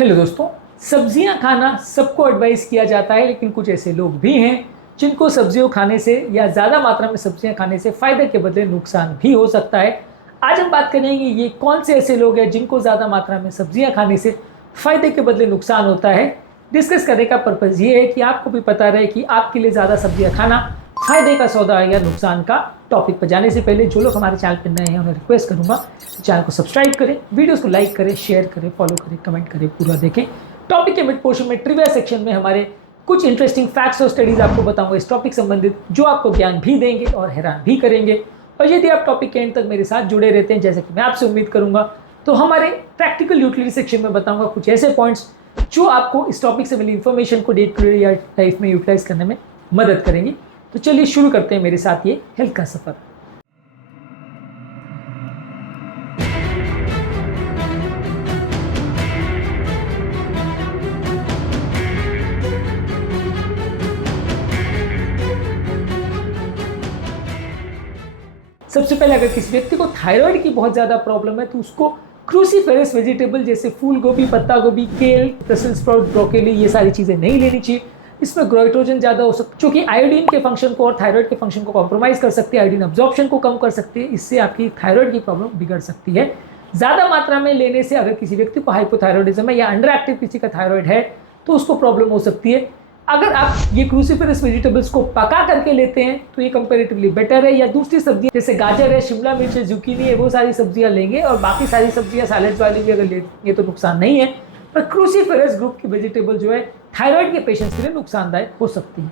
Hello दोस्तों, सब्जियां खाना सबको एडवाइस किया जाता है, लेकिन कुछ ऐसे लोग भी हैं जिनको सब्जियों खाने से या ज़्यादा मात्रा में सब्जियां खाने से फ़ायदे के बदले नुकसान भी हो सकता है। आज हम बात करेंगे ये कौन से ऐसे लोग हैं जिनको ज़्यादा मात्रा में सब्जियां खाने से फ़ायदे के बदले नुकसान होता है। डिस्कस करने का पर्पज़ ये है कि आपको भी पता रहे कि आपके लिए ज़्यादा सब्जियाँ खाना फ़ायदे का सौदा है या नुकसान का। टॉपिक पर जाने से पहले जो लोग हमारे चैनल पर नए हैं उन्हें रिक्वेस्ट करूंगा चैनल को सब्सक्राइब करें, वीडियोस को लाइक करें, शेयर करें, फॉलो करें, कमेंट करें, पूरा देखें। टॉपिक के मिड पोर्शन में ट्रिविया सेक्शन में हमारे कुछ इंटरेस्टिंग फैक्ट्स और स्टडीज आपको बताऊंगा इस टॉपिक संबंधित, जो आपको ज्ञान भी देंगे और हैरान भी करेंगे। और यदि आप टॉपिक के एंड तक मेरे साथ जुड़े रहते हैं, जैसे कि मैं आपसे उम्मीद करूंगा, तो हमारे प्रैक्टिकल यूटिलिटी सेक्शन में बताऊंगा कुछ ऐसे पॉइंट्स जो आपको इस टॉपिक से मिली इन्फॉर्मेशन को डे टू डे या लाइफ में यूटिलाइज करने में मदद करेंगी। तो चलिए शुरू करते हैं मेरे साथ ये हेल्थ का सफर। सबसे पहले अगर किसी व्यक्ति को थायराइड की बहुत ज्यादा प्रॉब्लम है तो उसको क्रूसीफेरस वेजिटेबल जैसे फूल गोभी, पत्ता गोभी, केल, ब्रसेल्स स्प्राउट, ब्रोकोली, ये सारी चीजें नहीं लेनी चाहिए। इसमें ग्लाइकोजन ज्यादा हो सकता है, जो कि आयोडीन के फंक्शन को और थायराइड के फंक्शन को कॉम्प्रोमाइज कर सकती है, आयोडीन अब्जॉर्प्शन को कम कर सकती है। इससे आपकी थायराइड की प्रॉब्लम बिगड़ सकती है। ज्यादा मात्रा में लेने से अगर किसी व्यक्ति को हाइपोथायरॉयडिज्म है या अंडर एक्टिव किसी का थायराइड है तो उसको प्रॉब्लम हो सकती है। अगर आप ये क्रूसीफेरस वेजिटेबल्स को पका करके लेते हैं तो ये कंपैरेटिवली बेटर है, या दूसरी सब्जियां जैसे गाजर है, शिमला मिर्च है, जुकीनी है, वो सारी सब्जियां लेंगे और बाकी सारी सब्जियां सैलेड्स वाली भी अगर लेंगे तो नुकसान नहीं है। पर क्रूसीफेरस ग्रुप की वेजिटेबल जो है थायराइड के पेशेंट्स के लिए नुकसानदायक हो सकती है।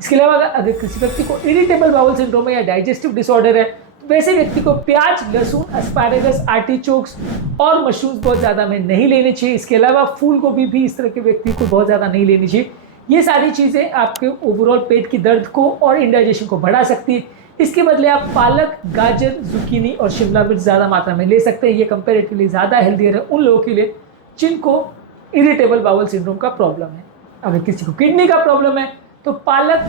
इसके अलावा अगर किसी व्यक्ति को इरिटेबल बाउल सिंड्रोम है या डाइजेस्टिव डिसऑर्डर है तो वैसे व्यक्ति को प्याज, लहसुन, एस्पैरागस, आर्टिचोक्स और मशरूम्स बहुत ज़्यादा में नहीं लेनी चाहिए। इसके अलावा फूल गोभी भी इस तरह के व्यक्ति को बहुत ज़्यादा नहीं लेनी चाहिए। ये सारी चीज़ें आपके ओवरऑल पेट की दर्द को और इंडाइजेशन को बढ़ा सकती है। इसके बदले आप पालक, गाजर, जुकीनी और शिमला मिर्च ज़्यादा मात्रा में ले सकते हैं। ये कंपेरेटिवली ज़्यादा हेल्दियर है उन लोगों के लिए जिनको इरिटेबल बाउल सिंड्रोम का प्रॉब्लम है। अगर किसी को किडनी का प्रॉब्लम है तो पालक,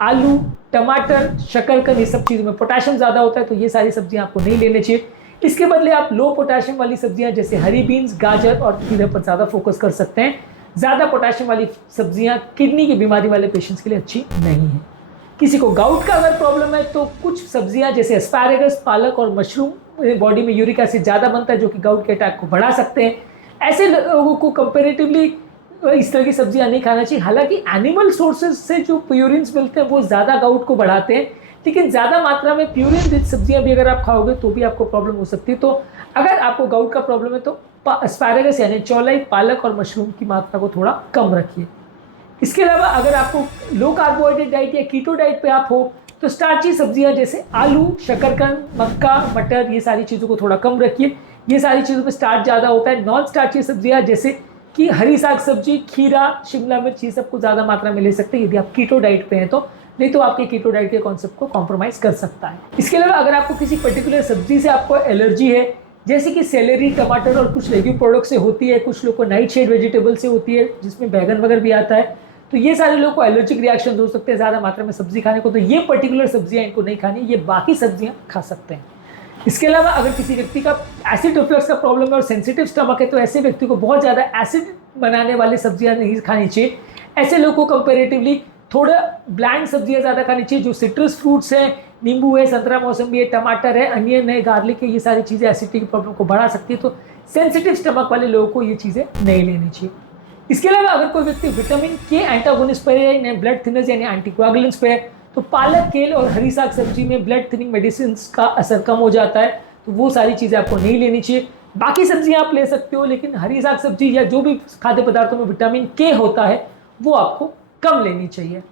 आलू, टमाटर, शकरकंद, ये सब चीज़ों में पोटेशियम ज़्यादा होता है, तो ये सारी सब्जियां आपको नहीं लेनी चाहिए। इसके बदले आप लो पोटेशियम वाली सब्जियां जैसे हरी बीन्स, गाजर और खीरे पर ज़्यादा फोकस कर सकते हैं। ज़्यादा पोटेशियम वाली सब्जियां किडनी की बीमारी वाले पेशेंट्स के लिए अच्छी नहीं है। किसी को गाउट का अगर प्रॉब्लम है तो कुछ सब्जियां जैसे एस्पैरागस, पालक और मशरूम बॉडी में यूरिक एसिड ज़्यादा बनता है, जो कि गाउट के अटैक को बढ़ा सकते हैं। ऐसे लोगों को कंपेरेटिवली इस तरह की सब्जियां नहीं खाना चाहिए। हालांकि एनिमल सोर्सेज से जो प्यूरिन्स मिलते हैं वो ज़्यादा गाउट को बढ़ाते हैं, लेकिन ज़्यादा मात्रा में प्यूरिन रिच सब्जियां भी अगर आप खाओगे तो भी आपको प्रॉब्लम हो सकती है। तो अगर आपको गाउट का प्रॉब्लम है तो एस्पैरागस यानी चौलाई, पालक और मशरूम की मात्रा को थोड़ा कम रखिए। इसके अलावा अगर आपको लो कार्बोहाइड्रेट डाइट या कीटो डाइट पे आप हो तो स्टार्ची सब्जियां जैसे आलू, शकरकंद, मक्का, मटर, ये सारी चीज़ों को थोड़ा कम रखिए। ये सारी चीज़ों पे स्टार्च ज़्यादा होता है। नॉन स्टार्ची सब्जियां जैसे कि हरी साग सब्जी, खीरा, शिमला मिर्च, ये सबको ज़्यादा मात्रा में ले सकते हैं यदि आप कीटो डाइट पे हैं तो। नहीं तो आपके कीटो डाइट के कॉन्सेप्ट को कॉम्प्रोमाइज कर सकता है। इसके अलावा अगर आपको किसी पर्टिकुलर सब्जी से आपको एलर्जी है, जैसे कि सेलेरी, टमाटर और कुछ लेग्यूम प्रोडक्ट से होती है, कुछ लोग को नाइट शेड वेजिटेबल से होती है जिसमें बैगन वगैरह भी आता है, तो ये सारे लोगों को एलर्जिक रिएक्शन हो सकते हैं ज़्यादा मात्रा में सब्जी खाने को। तो ये पर्टिकुलर सब्जियां इनको नहीं खानी, ये बाकी सब्जियां खा सकते हैं। इसके अलावा अगर किसी व्यक्ति का एसिड रिफ्लक्स का प्रॉब्लम है और सेंसिटिव स्टमक है तो ऐसे व्यक्ति को बहुत ज़्यादा एसिड बनाने वाली सब्जियां नहीं खानी चाहिए। ऐसे लोगों को कंपेरेटिवली थोड़ा ब्लैंड सब्जियां ज़्यादा खानी चाहिए, जो सिट्रस फ्रूट्स हैं, नींबू है, संतरा मौसम्बी है, टमाटर है, अनियन है, गार्लिक है, ये सारी चीज़ें एसिडिटी की प्रॉब्लम को बढ़ा सकती है। तो सेंसिटिव स्टमक वाले लोगों को ये चीज़ें नहीं लेनी चाहिए। इसके अलावा अगर कोई व्यक्ति विटामिन के एंटागोनिस्ट पर है या ब्लड थिनर्स यानी एंटीकोएगुलेंट्स पे है तो पालक, केल और हरी साग सब्जी में ब्लड थिनिंग मेडिसिन का असर कम हो जाता है, तो वो सारी चीज़ें आपको नहीं लेनी चाहिए। बाकी सब्जियां आप ले सकते हो, लेकिन हरी साग सब्जी या जो भी खाद्य पदार्थों में विटामिन के होता है वो आपको कम लेनी चाहिए।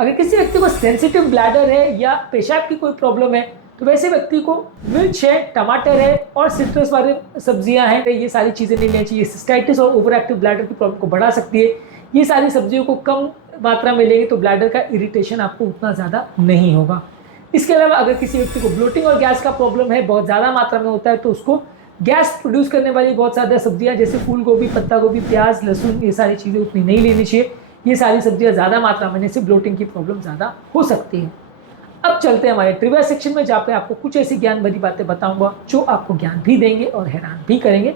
अगर किसी व्यक्ति को सेंसिटिव ब्लैडर है या पेशाब की कोई प्रॉब्लम है तो वैसे व्यक्ति को मिर्च है, टमाटर है और सिट्रस वाले सब्जियां हैं, ये सारी चीज़ें नहीं लेनी चाहिए। सिस्टाइटिस और ओवर एक्टिव ब्लैडर की प्रॉब्लम को बढ़ा सकती है। ये सारी सब्जियों को कम मात्रा में लेंगे तो ब्लैडर का इरिटेशन आपको उतना ज़्यादा नहीं होगा। इसके अलावा अगर किसी व्यक्ति को ब्लोटिंग और गैस का प्रॉब्लम है, बहुत ज़्यादा मात्रा में होता है, तो उसको गैस प्रोड्यूस करने वाली बहुत ज़्यादा सब्जियां जैसे फूल गोभी, पत्ता गोभी, प्याज, लहसुन, ये सारी चीज़ें उतनी नहीं लेनी चाहिए। ये सारी सब्जियां ज़्यादा मात्रा में लेने से ब्लोटिंग की प्रॉब्लम ज़्यादा हो सकती है। अब चलते हैं हमारे ट्रिविया सेक्शन में, जहाँ पे आपको कुछ ऐसी ज्ञान भरी बातें बताऊंगा जो आपको ज्ञान भी देंगे और हैरान भी करेंगे।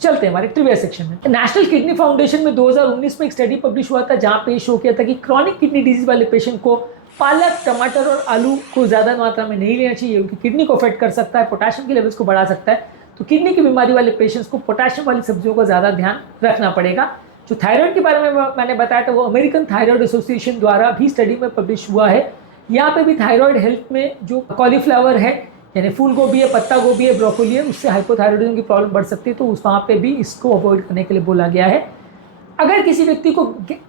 चलते हैं हमारे ट्रिविया सेक्शन में। नेशनल किडनी फाउंडेशन में 2019 में एक स्टडी पब्लिश हुआ था जहां पे शो किया था कि क्रॉनिक किडनी डिजीज वाले पेशेंट को पालक, टमाटर और आलू को ज़्यादा मात्रा में नहीं लेना चाहिए, उनकी किडनी को अफेक्ट कर सकता है, पोटेशियम के लेवल्स को बढ़ा सकता है। तो किडनी की बीमारी वाले पेशेंट्स को पोटेशियम वाली सब्जियों का ज़्यादा ध्यान रखना पड़ेगा। जो थायराइड के बारे में मैंने बताया था वो अमेरिकन थायराइड एसोसिएशन द्वारा भी स्टडी में पब्लिश हुआ है। यहाँ पे भी थायराइड हेल्थ में जो कॉलीफ्लावर है यानी फूल गोभी है, पत्ता गोभी है, ब्रोकोली है, उससे हाइपोथायराइडिज्म की प्रॉब्लम बढ़ सकती है, तो उस वहाँ पे भी इसको अवॉइड करने के लिए बोला गया है। अगर किसी व्यक्ति को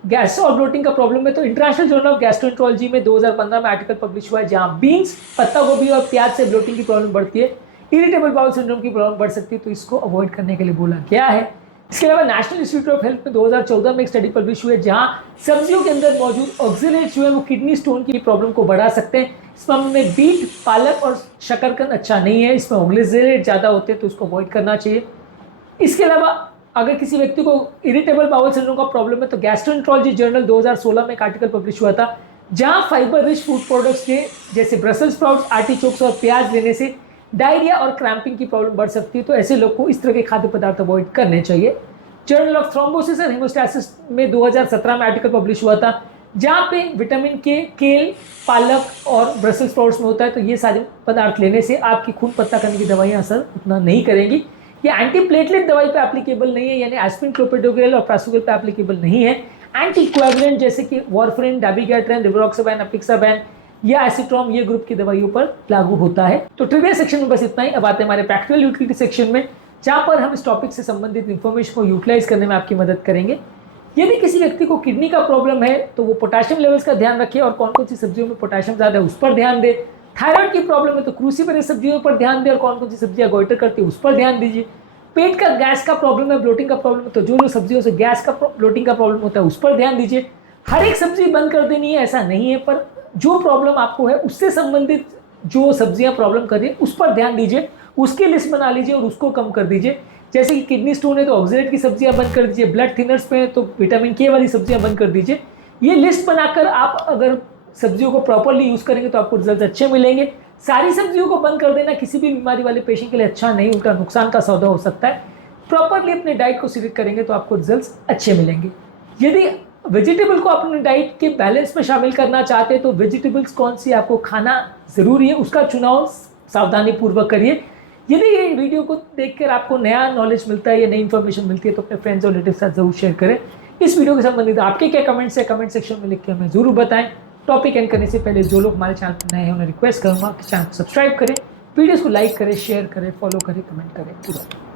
गैस और ब्लोटिंग का प्रॉब्लम है तो इंटरनेशनल जर्नल ऑफ गैस्ट्रोएंटरोलॉजी में 2015 में आर्टिकल पब्लिश हुआ है जहाँ बीन्स, पत्ता गोभी और प्याज से ब्लोटिंग की प्रॉब्लम बढ़ती है, इरिटेबल बाउल सिंड्रोम की प्रॉब्लम बढ़ सकती है, तो इसको अवॉइड करने के लिए बोला गया है। इसके अलावा नेशनल इंस्टीट्यूट ऑफ हेल्थ में 2014 में एक स्टडी पब्लिश हुई है जहां सब्जियों के अंदर मौजूद ऑक्जेलेट्स जो है वो किडनी स्टोन की प्रॉब्लम को बढ़ा सकते हैं। इस मामले में बीट, पालक और शकरकंद अच्छा नहीं है, इसमें ऑक्जेलेट ज़्यादा होते हैं तो उसको अवॉइड करना चाहिए। इसके अलावा अगर किसी व्यक्ति को इरिटेबल बाउल सिंड्रोम का प्रॉब्लम है तो गैस्ट्रोएंटरोलॉजी जर्नल 2016 में एक आर्टिकल पब्लिश हुआ था जहाँ फाइबर रिच फूड प्रोडक्ट्स के जैसे ब्रसेल्स स्प्राउट्स, आर्टिचोक्स और प्याज लेने से डायरिया और क्रैम्पिंग की प्रॉब्लम बढ़ सकती है, तो ऐसे लोग को इस तरह के खाद्य पदार्थ अवॉइड करने चाहिए। जर्नल ऑफ थ्रोम्बोसिस एंड हेमोस्टैसिस में 2017 में आर्टिकल पब्लिश हुआ था जहाँ पे विटामिन के केल, पालक और ब्रसेल्स स्प्राउट्स में होता है, तो ये सारे पदार्थ लेने से आपकी खून पतला करने की दवाइयाँ असर उतना नहीं करेंगी। ये एंटीप्लेटलेट दवाई पे एप्लीकेबल नहीं है, यानी एस्पिरिन, क्लोपिडोग्रेल और प्रासुगल पे एप्लीकेबल नहीं है। एंटीकोएगुलेंट जैसे कि वारफरिन, डाबिगैट्रेन, रिवरोक्साबैन, अपिक्साबैन या एसिट्रॉम ये ग्रुप की दवाइयों पर लागू होता है। तो ट्रिविया सेक्शन में बस इतना ही। अब आते हैं हमारे प्रैक्टिकल यूटिलिटी सेक्शन में जहाँ पर हम इस टॉपिक से संबंधित इन्फॉर्मेशन को यूटिलाइज करने में आपकी मदद करेंगे। यदि किसी व्यक्ति को किडनी का प्रॉब्लम है तो वो पोटेशियम लेवल्स का ध्यान रखे और कौन कौन सी सब्जियों में पोटेशियम ज़्यादा है उस पर ध्यान दे। थायराइड की प्रॉब्लम है तो क्रूसीफेरस सब्जियों पर ध्यान दे और कौन कौन सी सब्जियां गोइटर करती है उस पर ध्यान दीजिए। पेट का गैस का प्रॉब्लम है, ब्लोटिंग का प्रॉब्लम है तो जो सब्जियों से गैस का ब्लोटिंग का प्रॉब्लम होता है उस पर ध्यान दीजिए। हर एक सब्जी बंद कर देनी है ऐसा नहीं है, पर जो प्रॉब्लम आपको है उससे संबंधित जो सब्जियां प्रॉब्लम कर रही है उस पर ध्यान दीजिए, उसकी लिस्ट बना लीजिए और उसको कम कर दीजिए। जैसे कि किडनी स्टोन है तो ऑक्जेलेट की सब्जियां बंद कर दीजिए, ब्लड थिनर्स पे है तो विटामिन के वाली सब्जियां बंद कर दीजिए। ये लिस्ट बनाकर आप अगर सब्जियों को प्रॉपरली यूज़ करेंगे तो आपको रिजल्ट अच्छे मिलेंगे। सारी सब्जियों को बंद कर देना किसी भी बीमारी वाले पेशेंट के लिए अच्छा नहीं, उल्टा नुकसान का सौदा हो सकता है। प्रॉपरली अपने डाइट को सिलेक्ट करेंगे तो आपको रिजल्ट्स अच्छे मिलेंगे। यदि वेजिटेबल को अपने डाइट के बैलेंस में शामिल करना चाहते हैं तो वेजिटेबल्स कौन सी आपको खाना ज़रूरी है उसका चुनाव सावधानी पूर्वक करिए। यदि ये वीडियो को देखकर आपको नया नॉलेज मिलता है या नई इन्फॉर्मेशन मिलती है तो अपने फ्रेंड्स और रिलेटिव के साथ जरूर शेयर करें। इस वीडियो के संबंधित आपके क्या कमेंट्स है कमेंट सेक्शन में लिख के हमें जरूर बताएं। टॉपिक एंड करने से पहले जो लोग हमारे चैनल पर नए हैं उन्हें रिक्वेस्ट करूँगा कि चैनल को सब्सक्राइब करें, वीडियोज़ को लाइक करें, शेयर करें, फॉलो करें, कमेंट करें।